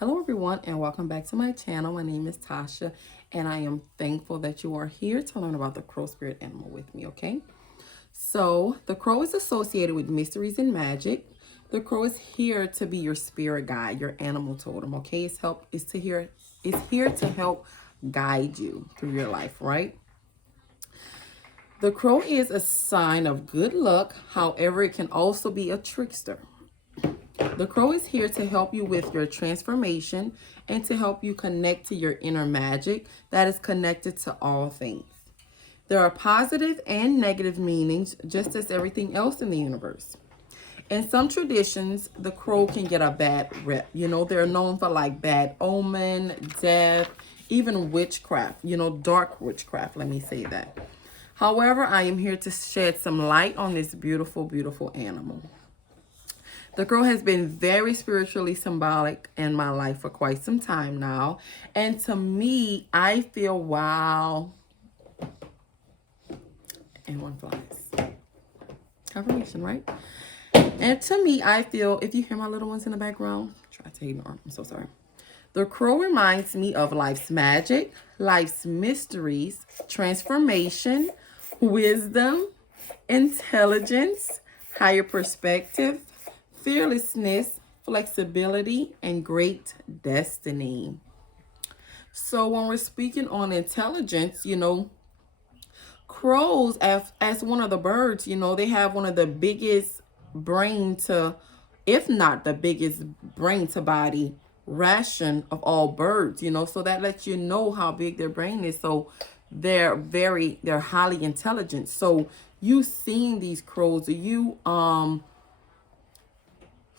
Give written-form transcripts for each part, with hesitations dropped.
Hello everyone and welcome back to my channel. My name is Tasha and I am thankful that you are here to learn about the crow spirit animal with me, okay? So the crow is associated with mysteries and magic. The crow is here to be your spirit guide, your animal totem, okay? It's here to help guide you through your life, right? The crow is a sign of good luck. However, it can also be a trickster. The crow is here to help you with your transformation and to help you connect to your inner magic that is connected to all things. There are positive and negative meanings, just as everything else in the universe. In some traditions, the crow can get a bad rep. You know, they're known for like bad omen, death, even witchcraft, dark witchcraft, let me say that. However, I am here to shed some light on this beautiful, beautiful animal. The crow has been very spiritually symbolic in my life for quite some time now. And to me, I feel, wow. And one flies. Confirmation, right? And to me, I feel, if you hear my little ones in the background, try to ignore. I'm so sorry. The crow reminds me of life's magic, life's mysteries, transformation, wisdom, intelligence, higher perspective, fearlessness, flexibility, and great destiny. So when we're speaking on intelligence, crows, as one of the birds, they have one of the biggest brain to, if not the biggest brain to body ration of all birds, so that lets you know how big their brain is. So they're highly intelligent. So you seeing these crows, you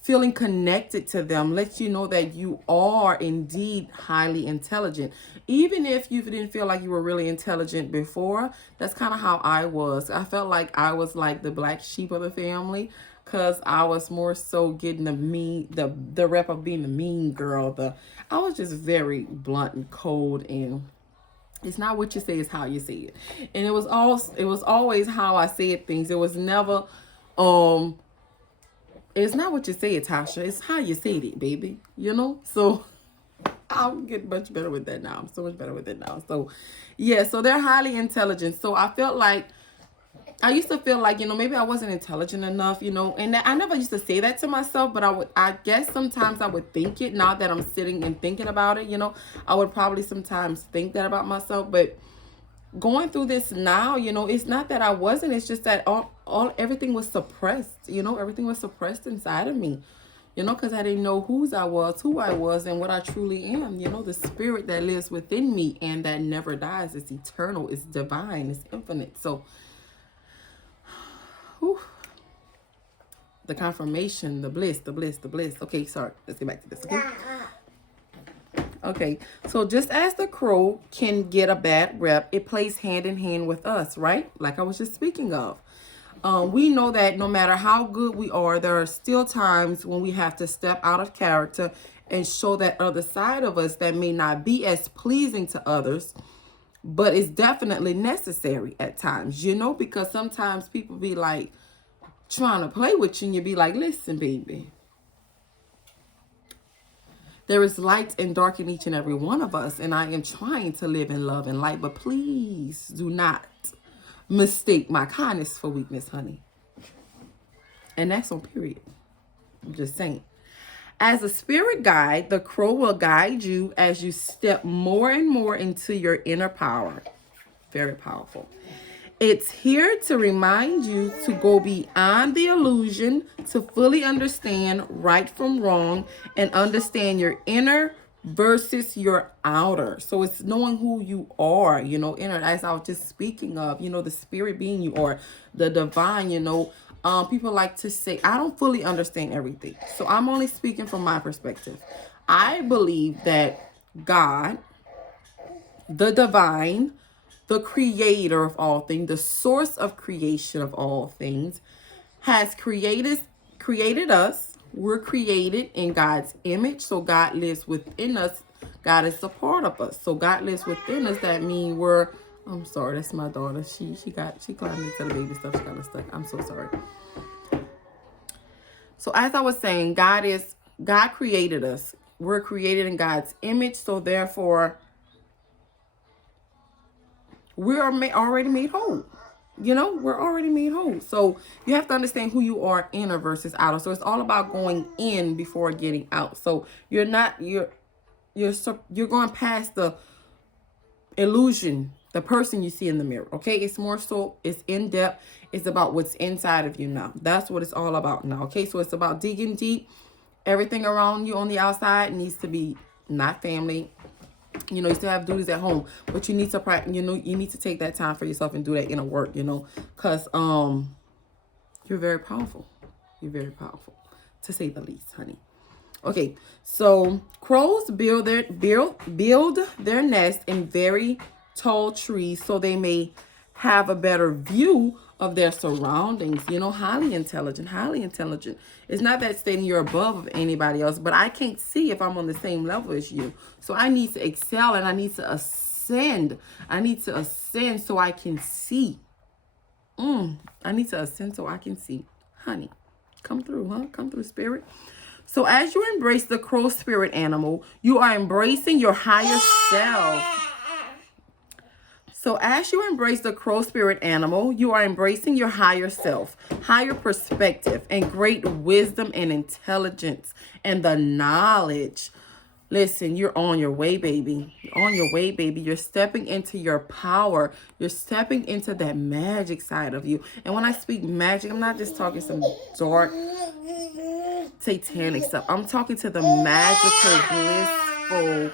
feeling connected to them lets you know that you are indeed highly intelligent. Even if you didn't feel like you were really intelligent before, that's kind of how I was. I felt like I was like the black sheep of the family because I was more so getting the rep of being the mean girl. I was just very blunt and cold, and it's not what you say, it's how you say it. And it was always how I said things. It was never it's not what you say it, Tasha. It's how you said it, baby. So I'll get much better with that now. I'm so much better with it now. So yeah, so they're highly intelligent. So I used to feel like, maybe I wasn't intelligent enough, and I never used to say that to myself, but I guess sometimes I would think it. Now that I'm sitting and thinking about it, I would probably sometimes think that about myself. But going through this now, it's not that I wasn't, it's just that everything was suppressed, everything was suppressed inside of me, because I didn't know who I was, and what I truly am, the spirit that lives within me and that never dies. It's eternal, it's divine, it's infinite. So, whew, the confirmation, the bliss. Okay, sorry, let's get back to this, okay? Okay, so just as the crow can get a bad rep, it plays hand in hand with us, right? Like I was just speaking of. We know that no matter how good we are, there are still times when we have to step out of character and show that other side of us that may not be as pleasing to others, but it's definitely necessary at times, because sometimes people be like trying to play with you and you be like, listen, baby. There is light and dark in each and every one of us, and I am trying to live in love and light, but please do not mistake my kindness for weakness, honey. And that's on period. I'm just saying. As a spirit guide, the crow will guide you as you step more and more into your inner power. Very powerful. It's here to remind you to go beyond the illusion, to fully understand right from wrong, and understand your inner versus your outer. So it's knowing who you are, inner, as I was just speaking of, the spirit being you, or the divine, people like to say, I don't fully understand everything. So I'm only speaking from my perspective. I believe that God, the divine, the creator of all things, the source of creation of all things, has created us. We're created in God's image. So God lives within us. God is a part of us. So God lives within us. That means I'm sorry, that's my daughter. She climbed into the baby stuff. She got stuck. I'm so sorry. So as I was saying, God created us. we're created in God's image. So therefore, we are already made whole. You know, we're already made whole. So you have to understand who you are, inner versus outer. So it's all about going in before getting out. So you're going past the illusion, the person you see in the mirror. Okay, it's more so, it's in depth. It's about what's inside of you now. That's what it's all about now. Okay, so it's about digging deep. Everything around you on the outside needs to be not family. You know, you still have duties at home, but you need to practice. You know, you need to take that time for yourself and do that inner work. You know, because you're very powerful. You're very powerful, to say the least, honey. Okay, so crows build their nest in very tall trees so they may have a better view of their surroundings. You know, highly intelligent, highly intelligent. It's not that stating you're above anybody else, but I can't see if I'm on the same level as you. So I need to excel and I need to ascend. I need to ascend so I can see. I need to ascend so I can see. Honey, come through, huh? Come through, spirit. So as you embrace the crow spirit animal, you are embracing your higher self. So as you embrace the crow spirit animal, you are embracing your higher self, higher perspective, and great wisdom and intelligence and the knowledge. Listen, you're on your way, baby. You're on your way, baby. You're stepping into your power. You're stepping into that magic side of you. And when I speak magic, I'm not just talking some dark, satanic stuff. I'm talking to the magical, blissful,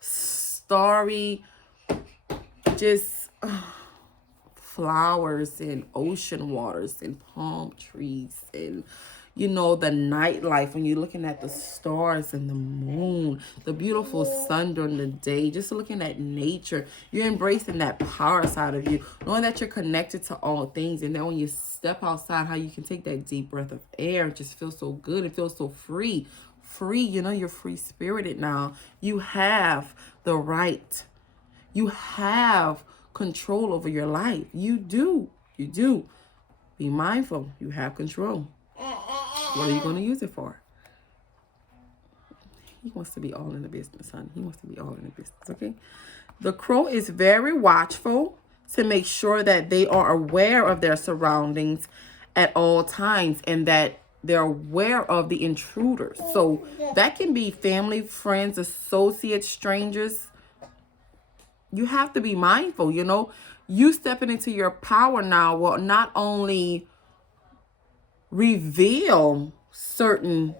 starry, just flowers and ocean waters and palm trees and, you know, the nightlife when you're looking at the stars and the moon, the beautiful sun during the day, just looking at nature. You're embracing that power side of you, knowing that you're connected to all things. And then when you step outside, how you can take that deep breath of air, it just feels so good. It feels so free, you know, you're free spirited now. You have the right. You have control over your life. You do. Be mindful. You have control. What are you going to use it for? He wants to be all in the business, honey. He wants to be all in the business, okay? The crow is very watchful to make sure that they are aware of their surroundings at all times and that they're aware of the intruders. So that can be family, friends, associates, strangers. You have to be mindful, you know. You stepping into your power now will not only reveal certain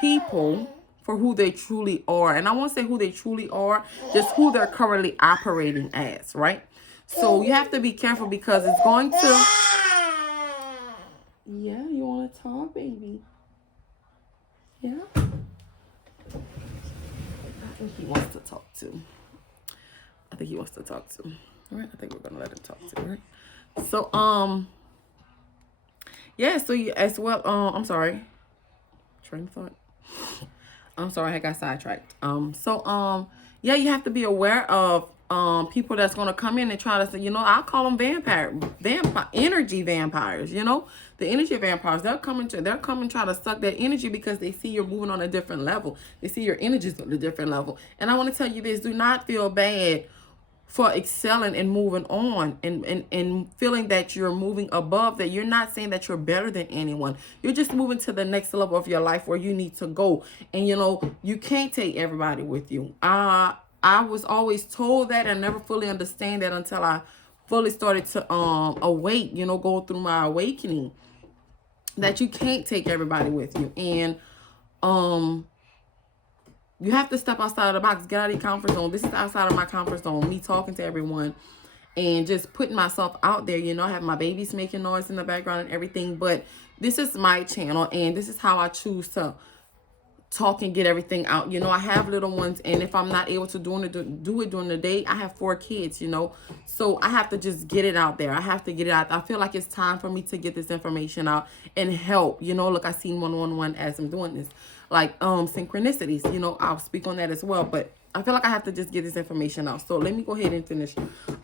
people for who they truly are. And I won't say who they truly are, just who they're currently operating as, right? So you have to be careful because it's going to... Yeah, you want to talk, baby? Yeah? I think he wants to talk too. All right, I think we're gonna let him talk too, right? So, yeah, so you as well, I'm sorry. Train of thought. I'm sorry, I got sidetracked. Yeah, you have to be aware of people that's gonna come in and try to say, you know, I'll call them energy vampires, you know? The energy vampires, they'll come and try to suck that energy because they see you're moving on a different level. They see your energy's on a different level. And I want to tell you this, do not feel bad for excelling and moving on and feeling that you're moving above that. You're not saying that you're better than anyone. You're just moving to the next level of your life where you need to go. And, you know, you can't take everybody with you. I was always told that. I never fully understand that until I fully started to awake, you know, go through my awakening, that you can't take everybody with you. And you have to step outside of the box, get out of your comfort zone. This is outside of my comfort zone, me talking to everyone and just putting myself out there. You know, I have my babies making noise in the background and everything, but this is my channel and this is how I choose to talk and get everything out. You know, I have little ones, and if I'm not able to do it during the day, I have 4 kids, you know, so I have to just get it out there. I have to get it out. I feel like it's time for me to get this information out and help. You know, look, I seen 111 as I'm doing this, like synchronicities, you know, I'll speak on that as well, but I feel like I have to just get this information out. So let me go ahead and finish.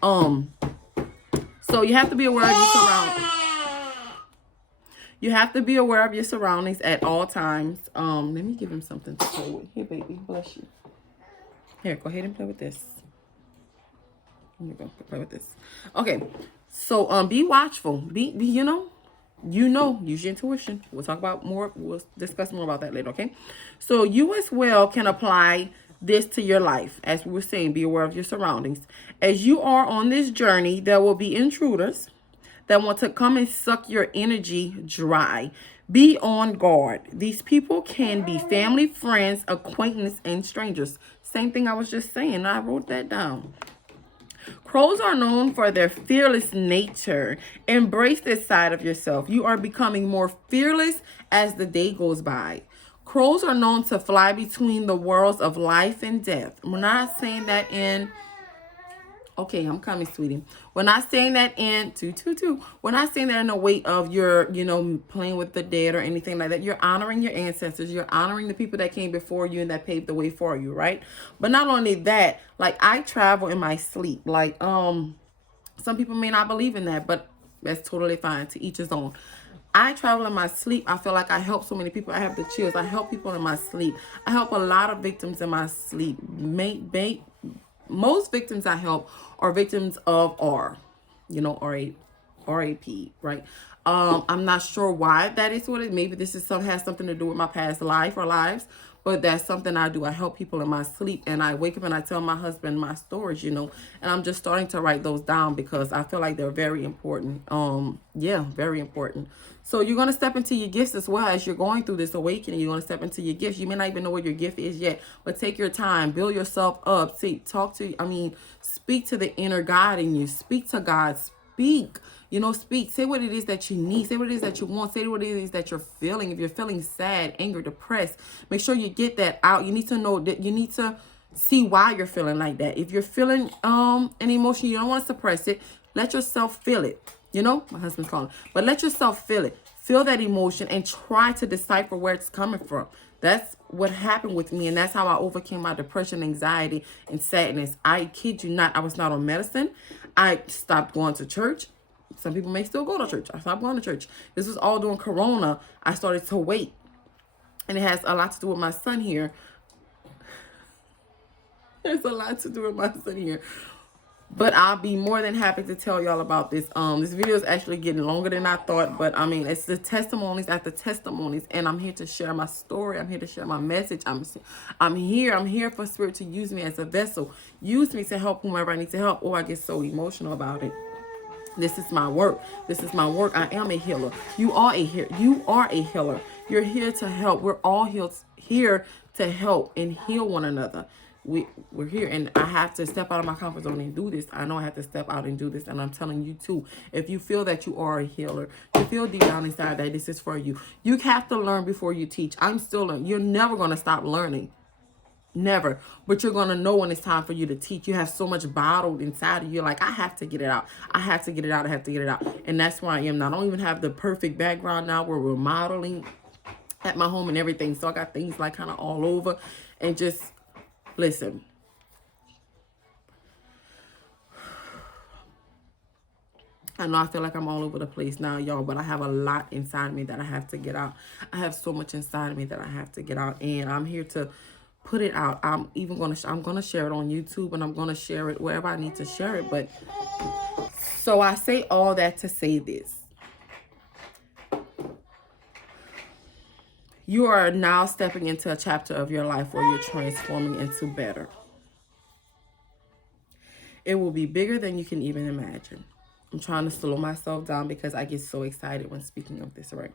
So you have to be aware of your surroundings. You have to be aware of your surroundings at all times. Let me give him something to play with. Here, baby. Bless you. Here, go ahead and play with this. Here you go. Play with this. Okay. So be watchful. Be use your intuition. We'll talk about more. We'll discuss more about that later. Okay. So you as well can apply this to your life. As we were saying, be aware of your surroundings. As you are on this journey, there will be intruders that want to come and suck your energy dry. Be on guard. These people can be family, friends, acquaintances, and strangers. Same thing I was just saying. I wrote that down. Crows are known for their fearless nature. Embrace this side of yourself. You are becoming more fearless as the day goes by. Crows are known to fly between the worlds of life and death. We're not saying that in... Okay, I'm coming, sweetie. We're not saying that in... We're not saying that in a way of you're, playing with the dead or anything like that. You're honoring your ancestors. You're honoring the people that came before you and that paved the way for you, right? But not only that, like, I travel in my sleep. Like, some people may not believe in that, but that's totally fine. To each his own. I travel in my sleep. I feel like I help so many people. I have the chills. I help people in my sleep. I help a lot of victims in my sleep. Most victims I help are victims of RAP, right? I'm not sure why that is what it. Maybe this has something to do with my past life or lives, but that's something I do. I help people in my sleep, and I wake up and I tell my husband my stories, and I'm just starting to write those down because I feel like they're very important. Very important. So you're going to step into your gifts as well as you're going through this awakening. You're going to step into your gifts. You may not even know what your gift is yet, but take your time, build yourself up. Speak to the inner God in you. Speak to God. Speak. Speak. Say what it is that you need. Say what it is that you want. Say what it is that you're feeling. If you're feeling sad, angry, depressed, make sure you get that out. You need to know that you need to see why you're feeling like that. If you're feeling an emotion, you don't want to suppress it. Let yourself feel it. My husband's calling. But let yourself feel it. Feel that emotion and try to decipher where it's coming from. That's what happened with me. And that's how I overcame my depression, anxiety, and sadness. I kid you not. I was not on medicine. I stopped going to church. Some people may still go to church. I stopped going to church. This was all during Corona. I started to wait. And it has a lot to do with my son here. There's a lot to do with my son here. But I'll be more than happy to tell y'all about this. This video is actually getting longer than I thought. But, it's the testimonies after testimonies. And I'm here to share my story. I'm here to share my message. I'm here for Spirit to use me as a vessel. Use me to help whomever I need to help. Oh, I get so emotional about it. This is my work. I am a healer. You are a healer. You're here to help. We're all here to help and heal one another. We're here, and I have to step out of my comfort zone and do this. I know I have to step out and do this, and I'm telling you too. If you feel that you are a healer, you feel deep down inside that this is for you. You have to learn before you teach. I'm still learning. You're never going to stop learning. Never. But you're going to know when it's time for you to teach. You have so much bottled inside of you. Like, I have to get it out. I have to get it out. And that's where I am now. I don't even have the perfect background now. We're remodeling at my home and everything. So I got things like kind of all over. And just listen. I know I feel like I'm all over the place now, y'all, but I have a lot inside me that I have to get out. I have so much inside of me that I have to get out, and I'm here to put it out. I'm gonna share it on YouTube, and I'm gonna share it wherever I need to share it. But so I say all that to say this. You are now stepping into a chapter of your life where you're transforming into better. It will be bigger than you can even imagine. I'm trying to slow myself down because I get so excited when speaking of this, right?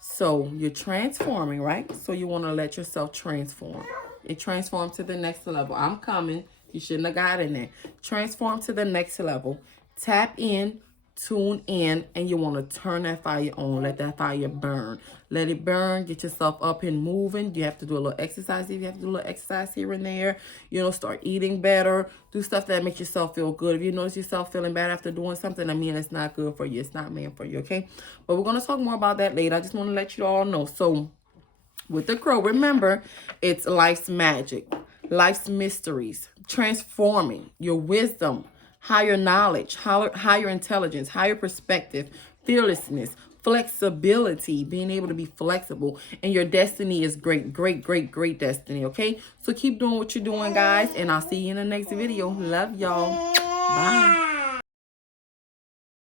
So you're transforming, right? So you want to let yourself transform. It transform to the next level. I'm coming. You shouldn't have got in there. Transform to the next level. Tap in. Tune in, and you want to turn that fire on. Let that fire burn. Let it burn. Get yourself up and moving. You have to do a little exercise. If you have to do a little exercise here and there, start eating better. Do stuff that makes yourself feel good. If you notice yourself feeling bad after doing something, it's not good for you. It's not meant for you, okay? But we're going to talk more about that later. I just want to let you all know. So with the crow, remember, it's life's magic, life's mysteries, transforming your wisdom, higher knowledge, higher intelligence, higher perspective, fearlessness, flexibility, being able to be flexible. And your destiny is great, great, great, great destiny, okay? So keep doing what you're doing, guys, and I'll see you in the next video. Love y'all. Bye.